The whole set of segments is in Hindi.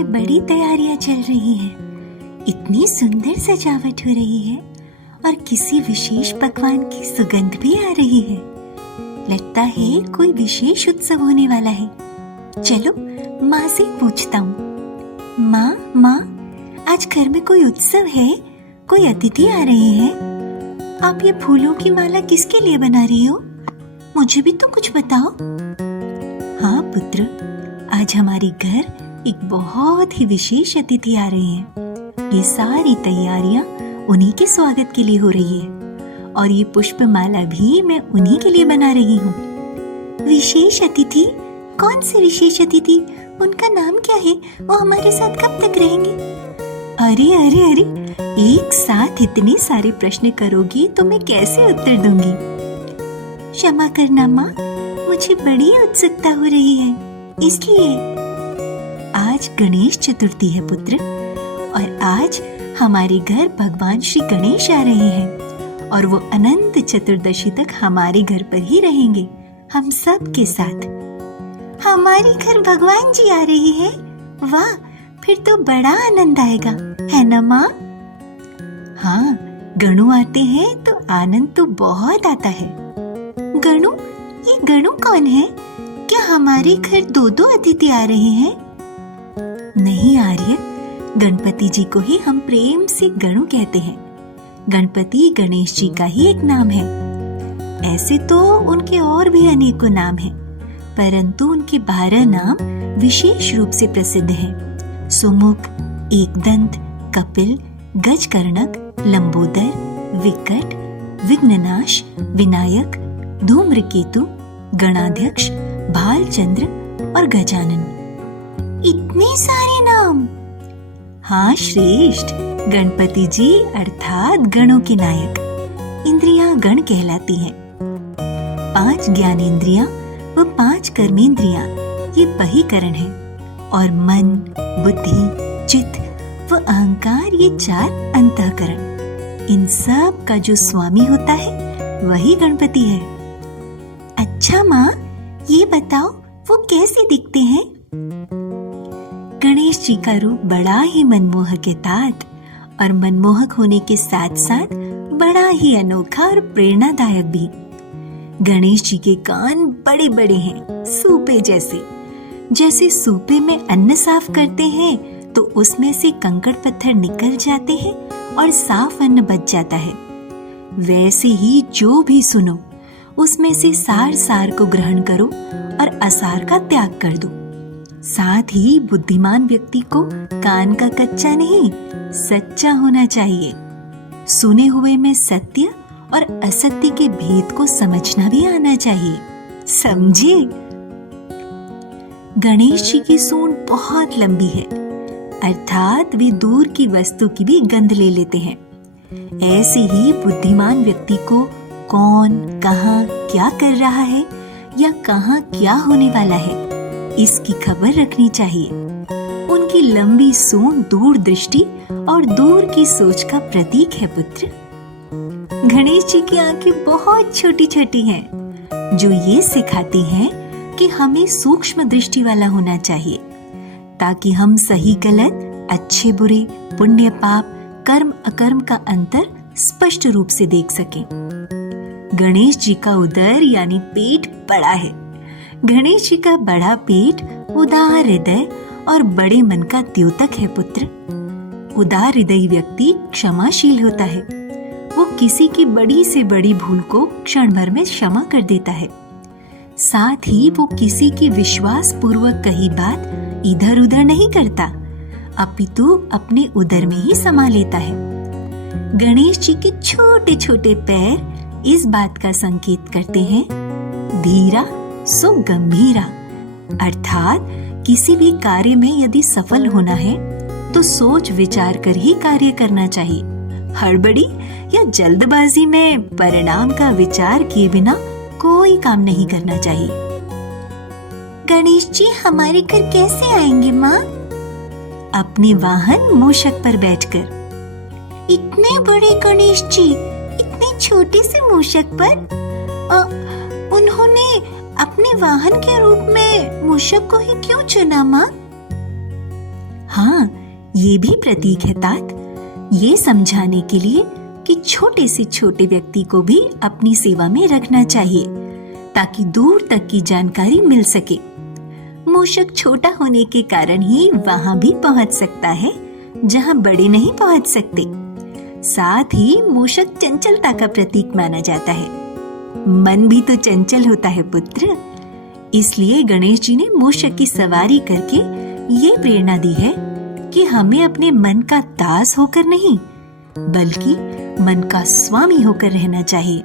में बड़ी तैयारियां चल रही हैं। इतनी सुंदर सजावट हो रही है और किसी विशेष पकवान की सुगंध भी आ रही है। लगता है कोई विशेष उत्सव होने वाला है। चलो माँ से पूछता हूँ। माँ, आज घर में कोई उत्सव है? कोई अतिथि आ रहे हैं? आप ये फूलों की माला किसके लिए बना रही हो? मुझे भी तो कुछ बताओ। हाँ पुत्र, आज हमारे घर एक बहुत ही विशेष अतिथि आ रहे हैं। ये सारी तैयारियां उन्हीं के स्वागत के लिए हो रही है और ये पुष्प माला भी मैं उन्हीं के लिए बना रही हूँ। विशेष अतिथि? कौन से विशेष अतिथि? उनका नाम क्या है? वो हमारे साथ कब तक रहेंगे? अरे, एक साथ इतने सारे प्रश्न करोगी तो मैं कैसे उत्तर दूंगी? क्षमा करना माँ, मुझे बड़ी उत्सुकता हो रही है इसलिए। आज गणेश चतुर्थी है पुत्र, और आज हमारे घर भगवान श्री गणेश आ रहे हैं और वो अनंत चतुर्दशी तक हमारे घर पर ही रहेंगे, हम सब के साथ। हमारे घर भगवान जी आ रहे हैं? वाह, फिर तो बड़ा आनंद आएगा, है ना माँ? हाँ, गणु आते हैं तो आनंद तो बहुत आता है। गणु? ये गणु कौन है? क्या हमारे घर दो अतिथि आ रहे हैं? नहीं आर्य, गणपति जी को ही हम प्रेम से गणु कहते हैं। गणपति गणेश जी का ही एक नाम है। ऐसे तो उनके और भी अनेकों नाम हैं, परंतु उनके 12 नाम विशेष रूप से प्रसिद्ध हैं। सुमुख, एकदंत, कपिल, गजकर्णक, लंबोदर, विकट, विघ्ननाश, विनायक, धूम्रकेतु, गणाध्यक्ष, भालचंद्र और गजानन। इतने सारे नाम! हाँ श्रेष्ठ, गणपति जी अर्थात गणों के नायक। इंद्रियां गण कहलाती हैं। 5 ज्ञानेंद्रियां व 5 कर्मेंद्रियां ये बहिकरण है, और मन, बुद्धि, चित्त व अहंकार ये 4 अंतःकरण। इन सब का जो स्वामी होता है वही गणपति है। अच्छा माँ, ये बताओ वो कैसे दिखते हैं? गणेश जी का रूप बड़ा ही मनमोहक है तात, और मनमोहक होने के साथ साथ बड़ा ही अनोखा और प्रेरणादायक भी। गणेश जी के कान बड़े बड़े हैं, सूपे जैसे। जैसे सूपे में अन्न साफ करते हैं तो उसमें से कंकड़ पत्थर निकल जाते हैं और साफ अन्न बच जाता है, वैसे ही जो भी सुनो उसमें से सार को ग्रहण करो और असार का त्याग कर दो। साथ ही बुद्धिमान व्यक्ति को कान का कच्चा नहीं, सच्चा होना चाहिए। सुने हुए में सत्य और असत्य के भेद को समझना भी आना चाहिए, समझे? गणेश जी की सूंड बहुत लंबी है, अर्थात वे दूर की वस्तु की भी गंध ले लेते हैं। ऐसे ही बुद्धिमान व्यक्ति को कौन, कहाँ, क्या कर रहा है या कहाँ क्या होने वाला है, इसकी खबर रखनी चाहिए। उनकी लंबी सूंड दूर दृष्टि और दूर की सोच का प्रतीक है पुत्र। गणेश जी की आंखें बहुत छोटी छोटी हैं, जो ये सिखाती हैं कि हमें सूक्ष्म दृष्टि वाला होना चाहिए, ताकि हम सही गलत, अच्छे बुरे, पुण्य पाप, कर्म अकर्म का अंतर स्पष्ट रूप से देख सकें। गणेश जी का उदर यानी पेट बड़ा है। गणेश जी का बड़ा पेट उदार हृदय और बड़े मन का द्योतक है पुत्र। उदार हृदयी व्यक्ति क्षमाशील होता है। वो किसी की बड़ी से बड़ी भूल को क्षण भर में क्षमा कर देता है। साथ ही वो किसी की विश्वास पूर्वक कही बात इधर उधर नहीं करता, अपितु अपने उदर में ही समा लेता है। गणेश जी के छोटे छोटे पैर इस बात का संकेत करते हैं, धीरा सो गंभीरा, अर्थात किसी भी कार्य में यदि सफल होना है तो सोच विचार कर ही कार्य करना चाहिए। हड़बड़ी या जल्दबाजी में परिणाम का विचार किए बिना कोई काम नहीं करना चाहिए। गणेश जी हमारे घर कैसे आएंगे माँ? अपने वाहन मूषक पर बैठकर। इतने बड़े गणेश जी इतने छोटे से मूषक पर? उन्होंने अपने वाहन के रूप में मूषक को ही क्यों चुना माँ? हाँ, ये भी प्रतीक है तात, ये समझाने के लिए कि छोटे से छोटे व्यक्ति को भी अपनी सेवा में रखना चाहिए ताकि दूर तक की जानकारी मिल सके। मूषक छोटा होने के कारण ही वहां भी पहुंच सकता है जहां बड़े नहीं पहुंच सकते। साथ ही मूषक चंचलता का प्रतीक माना जाता है। मन भी तो चंचल होता है पुत्र, इसलिए गणेश जी ने मूषक की सवारी करके ये प्रेरणा दी है कि हमें अपने मन का दास होकर नहीं बल्कि मन का स्वामी होकर रहना चाहिए।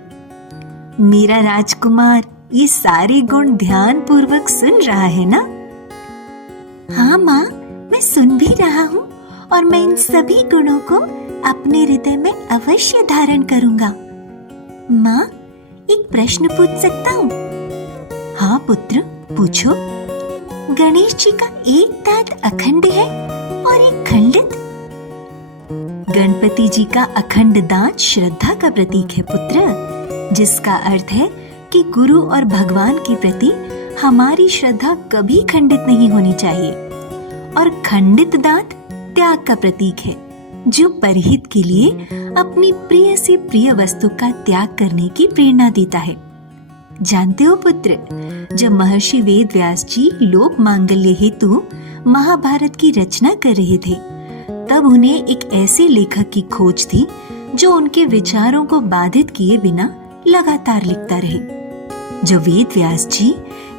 मेरा राजकुमार ये सारे गुण ध्यान पूर्वक सुन रहा है ना? हाँ माँ, मैं सुन भी रहा हूँ और मैं इन सभी गुणों को अपने हृदय में अवश्य धारण करूंगा। माँ, एक प्रश्न पूछ सकता हूँ? हाँ पुत्र, पूछो। गणेश जी का एक दांत अखंड है और एक खंडित? गणपति जी का अखंड दांत श्रद्धा का प्रतीक है पुत्र, जिसका अर्थ है कि गुरु और भगवान के प्रति हमारी श्रद्धा कभी खंडित नहीं होनी चाहिए। और खंडित दांत त्याग का प्रतीक है, जो परहित के लिए अपनी प्रिय से प्रिय वस्तु का त्याग करने की प्रेरणा देता है। जानते हो पुत्र, जब महर्षि वेद व्यास जी लोक मांगल्य हेतु महाभारत की रचना कर रहे थे, तब उन्हें एक ऐसे लेखक की खोज थी जो उनके विचारों को बाधित किए बिना लगातार लिखता रहे। जो वेद व्यास जी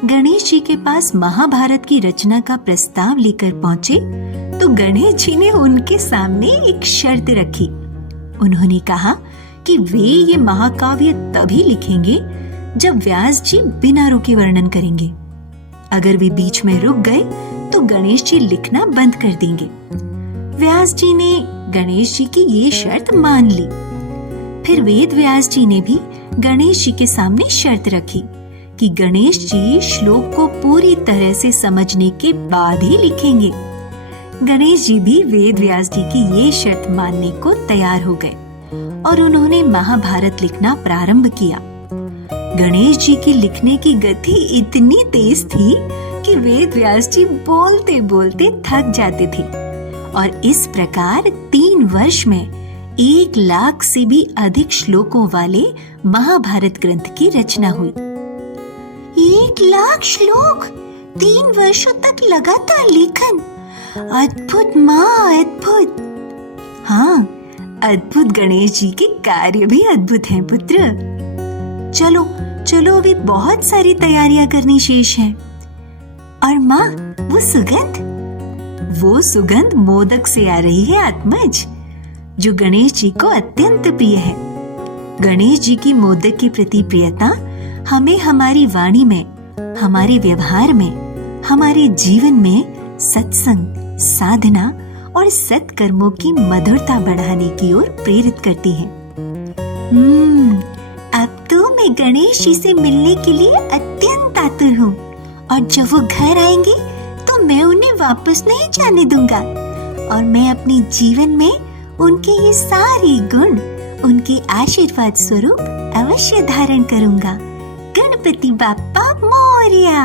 गणेश जी के पास महाभारत की रचना का प्रस्ताव लेकर पहुंचे, तो गणेश जी ने उनके सामने एक शर्त रखी। उन्होंने कहा कि वे ये महाकाव्य तभी लिखेंगे जब व्यास जी बिना रुके वर्णन करेंगे। अगर वे बीच में रुक गए तो गणेश जी लिखना बंद कर देंगे। व्यास जी ने गणेश जी की ये शर्त मान ली। फिर वेद व्यास जी ने भी गणेश जी के सामने शर्त रखी कि गणेश जी श्लोक को पूरी तरह से समझने के बाद ही लिखेंगे। गणेश जी भी वेद व्यास जी की ये शर्त मानने को तैयार हो गए और उन्होंने महाभारत लिखना प्रारंभ किया। गणेश जी की लिखने की गति इतनी तेज थी कि वेद व्यास जी बोलते बोलते थक जाते थे और इस प्रकार 3 वर्ष में 1 लाख से भी अधिक श्लोकों वाले महाभारत ग्रंथ की रचना हुई। 1 लाख श्लोक 3 वर्षों तक लगातार लेखन, अद्भुत माँ, अद्भुत। हाँ, अद्भुत गणेश जी के कार्य भी अद्भुत हैं पुत्र। चलो चलो, अभी बहुत सारी तैयारियां करनी शेष हैं। और माँ, वो सुगंध मोदक से आ रही है आत्मज, जो गणेश जी को अत्यंत प्रिय है। गणेश जी की मोदक के प्रति प्रियता हमें हमारी वाणी में, हमारे व्यवहार में, हमारे जीवन में सत्संग, साधना और सत्कर्मों की मधुरता बढ़ाने की ओर प्रेरित करती है। अब तो मैं गणेश जी से मिलने के लिए अत्यंत आतुर हूँ और जब वो घर आएंगे तो मैं उन्हें वापस नहीं जाने दूंगा और मैं अपने जीवन में उनके ये सारे गुण, उनके आशीर्वाद स्वरूप अवश्य धारण करूंगा। गणपति बाप्पा मोरया।